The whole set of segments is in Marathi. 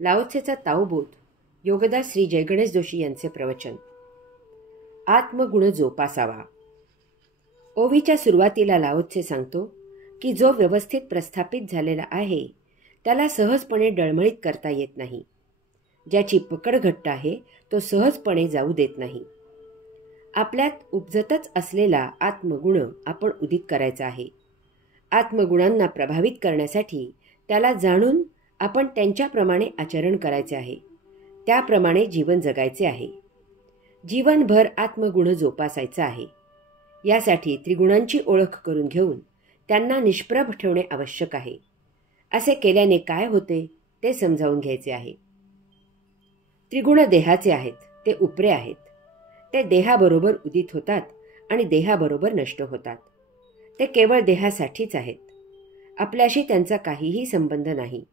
लाओ त्सेचा ताओबोध योगदास श्री जयगणेश जोशी यांचे प्रवचन. आत्मगुण जोपासावा. ओवीच्या सुरुवातीला लाओ त्से सांगतो की जो व्यवस्थित प्रस्थापित झालेला आहे त्याला सहजपणे डळमळीत करता येत नाही. ज्याची पकड घट्ट आहे तो सहजपणे जाऊ देत नाही. आपल्यात उपजतच असलेला आत्मगुण आपण उदित करायचा आहे. आत्मगुणांना प्रभावित करण्यासाठी त्याला जाणून आपण त्यांच्याप्रमाणे आचरण करायचे आहे. त्याप्रमाणे जीवन जगायचे आहे. जीवनभर आत्मगुण जोपासायचा आहे. यासाठी त्रिगुणांची ओळख करून घेऊन त्यांना निष्प्रभ ठेवणे आवश्यक आहे. असे केल्याने काय होते ते समजावून घ्यायचे आहे. त्रिगुण देहाचे आहेत, ते उपरे आहेत. ते देहाबरोबर उदित होतात आणि देहाबरोबर नष्ट होतात. ते केवळ देहासाठीच आहेत. आपल्याशी त्यांचा काहीही संबंध नाही.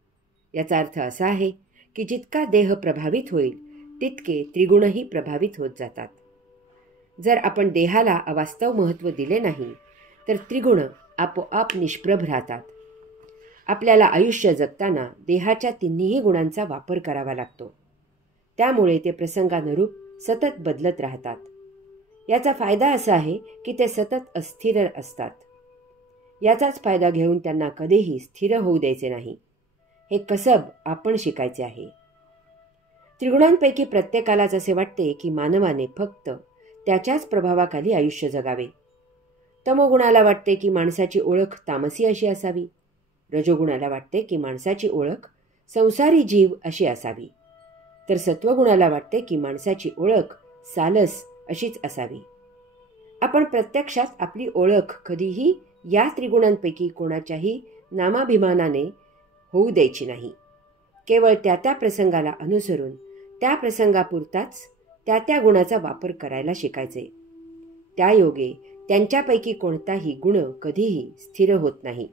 याचा अर्थ असा आहे की जितका देह प्रभावित होईल तितके त्रिगुणही प्रभावित होत जातात. जर आपण देहाला अवास्तव महत्त्व दिले नाही तर त्रिगुण आपोआप निष्प्रभ राहतात. आपल्याला आयुष्य जगताना देहाच्या तिन्हीही गुणांचा वापर करावा लागतो. त्यामुळे ते प्रसंगानुरूप सतत बदलत राहतात. याचा फायदा असा आहे की ते सतत अस्थिर असतात. याचाच फायदा घेऊन त्यांना कधीही स्थिर होऊ द्यायचे नाही. हे कसब आपण शिकायचे आहे. त्रिगुणांपैकी प्रत्येकालाच असे वाटते की मानवाने फक्त त्याच्याच प्रभावाखाली आयुष्य जगावे. तमोगुणाला वाटते की माणसाची ओळख तामसी अशी असावी. रजोगुणाला वाटते की माणसाची ओळख संसारी जीव अशी असावी. तर सत्वगुणाला वाटते की माणसाची ओळख सालस अशीच असावी. आपण प्रत्यक्षात आपली ओळख कधीही या त्रिगुणांपैकी कोणाच्याही नामाभिमानाने होऊ द्यायची नाही. केवळ त्या त्या प्रसंगाला अनुसरून त्या प्रसंगापुरताच त्या त्या गुणाचा वापर करायला शिकायचे. त्यायोगे त्यांच्यापैकी कोणताही गुण कधीही स्थिर होत नाही.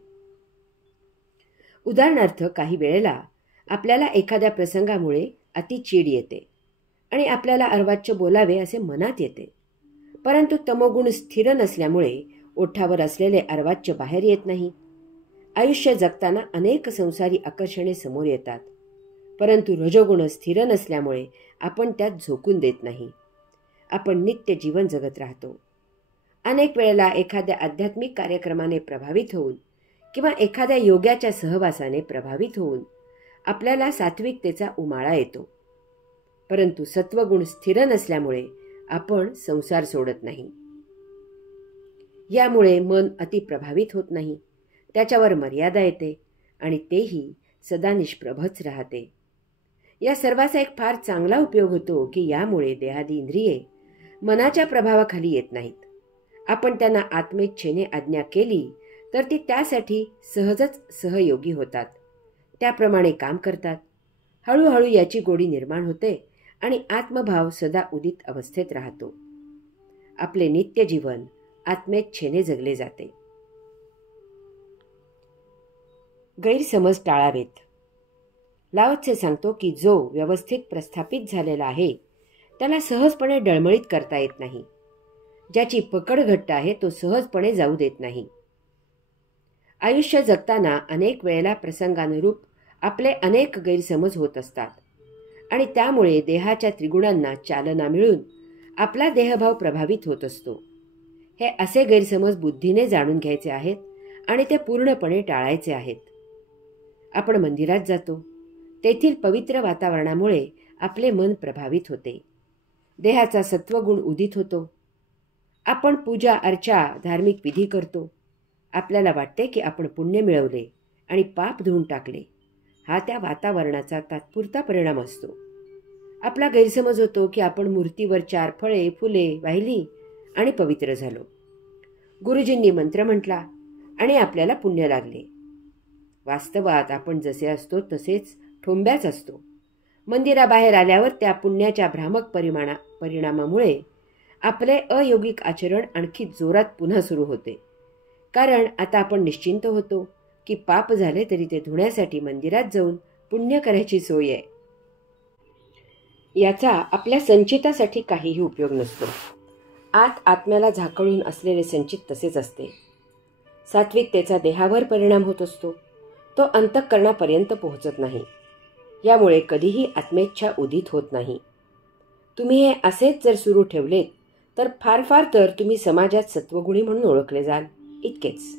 उदाहरणार्थ, काही वेळेला आपल्याला एखाद्या प्रसंगामुळे अति चीड येते आणि आपल्याला अर्वाच्य बोलावे असे मनात येते. परंतु तमोगुण स्थिर नसल्यामुळे ओठावर असलेले अर्वाच्य बाहेर येत नाही. आयुष्य जगताना अनेक संसारी आकर्षणे समोर येतात. परंतु रजोगुण स्थिर नसल्यामुळे आपण त्यात झोकून देत नाही. आपण नित्य जीवन जगत राहतो. अनेक वेळेला एखाद्या आध्यात्मिक कार्यक्रमाने प्रभावित होऊन किंवा एखाद्या योग्याच्या सहवासाने प्रभावित होऊन आपल्याला सात्विकतेचा उमाळा येतो. परंतु सत्वगुण स्थिर नसल्यामुळे आपण संसार सोडत नाही. यामुळे मन अति प्रभावित होत नाही. त्याच्यावर मर्यादा येते आणि तेही सदा निष्प्रभच राहते. या सर्वाचा एक फार चांगला उपयोग होतो की यामुळे देहादी इंद्रिये मनाच्या प्रभावाखाली येत नाहीत. आपण त्यांना आत्मेच्छेने आज्ञा केली तर ती त्यासाठी सहजच सहयोगी होतात. त्याप्रमाणे काम करतात. हळूहळू याची गोडी निर्माण होते आणि आत्मभाव सदा उदित अवस्थेत राहतो. आपले नित्य जीवन आत्मेच्छेने जगले जाते. गैरसमज टाळावेत. लाओ त्से सांगतो की जो व्यवस्थित प्रस्थापित झालेला आहे त्याला सहजपणे डळमळीत करता येत नाही. ज्याची पकड घट्ट आहे तो सहजपणे जाऊ देत नाही. आयुष्य जगताना अनेक वेळेला प्रसंगानुरूप आपले अनेक गैरसमज होत असतात आणि त्यामुळे देहाच्या त्रिगुणांना चालना मिळून आपला देहभाव प्रभावित होत असतो. हे असे गैरसमज बुद्धीने जाणून घ्यायचे आहेत आणि ते पूर्णपणे टाळायचे आहेत. आपण मंदिरात जातो. तेथील पवित्र वातावरणामुळे आपले मन प्रभावित होते. देहाचा सत्वगुण उदित होतो. आपण पूजा अर्चा धार्मिक विधी करतो. आपल्याला वाटते की आपण पुण्य मिळवले आणि पाप धुवून टाकले. हा त्या वातावरणाचा तात्पुरता परिणाम असतो. आपला गैरसमज होतो की आपण मूर्तीवर 4 फळे फुले वाहिली आणि पवित्र झालो. गुरुजींनी मंत्र म्हटला आणि आपल्याला पुण्य लागले. वास्तवात आपण जसे असतो तसेच ठोंब्याच असतो. मंदिराबाहेर आल्यावर त्या पुण्याच्या भ्रामक परिणामामुळे आपले अयोगिक आचरण आणखी जोरात पुन्हा सुरू होते. कारण आता आपण निश्चिंत होतो की पाप झाले तरी ते धुण्यासाठी मंदिरात जाऊन पुण्य करायची सोय आहे. याचा आपल्या संचितासाठी काहीही उपयोग नसतो. आत आत्म्याला झाकळून असलेले संचित तसेच असते. सात्विकतेचा देहावर परिणाम होत असतो. तो अंतःकरणापर्यंत पोहोचत नाही. यामुळे कधीही आत्मेच्छा उदित होत नाही. तुम्ही हे असेच जर सुरू ठेवलेत तर फार फार तर तुम्ही समाजात सत्वगुणी म्हणून ओळखले जाल, इतकेच.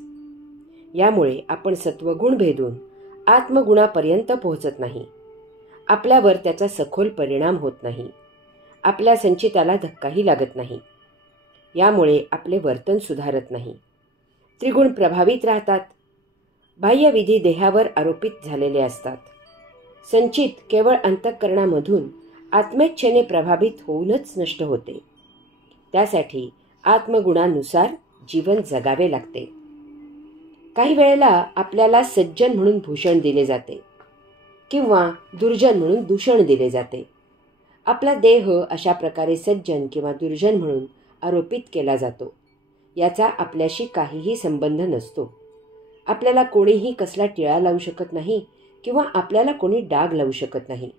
यामुळे आपण सत्वगुण भेदून आत्मगुणापर्यंत पोहोचत नाही. आपल्यावर त्याचा सखोल परिणाम होत नाही. आपल्या संचिताला धक्काही लागत नाही. यामुळे आपले वर्तन सुधारत नाही. त्रिगुण प्रभावित राहतात. बाह्यविधी देहावर आरोपित झालेले असतात. संचित केवळ अंतःकरणामधून आत्मेच्छेने प्रभावित होऊनच नष्ट होते. त्यासाठी आत्मगुणानुसार जीवन जगावे लागते. काही वेळेला आपल्याला सज्जन म्हणून भूषण दिले जाते किंवा दुर्जन म्हणून दूषण दिले जाते. आपला देह अशा प्रकारे सज्जन किंवा दुर्जन म्हणून आरोपित केला जातो. याचा आपल्याशी काहीही संबंध नसतो. आपल्याला कोणीही कसला टिळा लावू शकत नाही किंवा आपल्याला कोणी डाग लावू शकत नाही.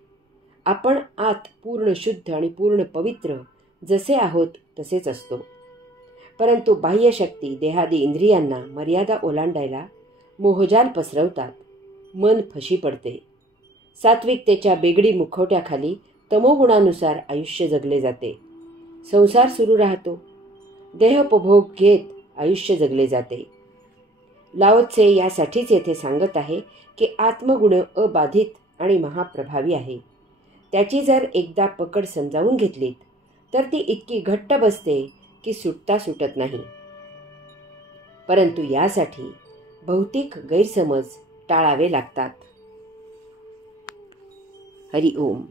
आपण आत पूर्ण शुद्ध आणि पूर्ण पवित्र जसे आहोत तसेच असतो. परंतु बाह्यशक्ती देहादी इंद्रियांना मर्यादा ओलांडायला मोहजाल पसरवतात. मन फशी पडते. सात्विकतेच्या बेगडी मुखवट्याखाली तमोगुणानुसार आयुष्य जगले जाते. संसार सुरू राहतो. देहोपभोग घेत आयुष्य जगले जाते. लाओत्से यासाठीच येथे सांगत आहे की आत्मगुण अबाधित आणि महाप्रभावी आहे. त्याची जर एकदा पकड समजावून घेतलीत तर ती इतकी घट्ट बसते की सुटता सुटत नाही. परंतु यासाठी भौतिक गैरसमज टाळावे लागतात. हरि ओम.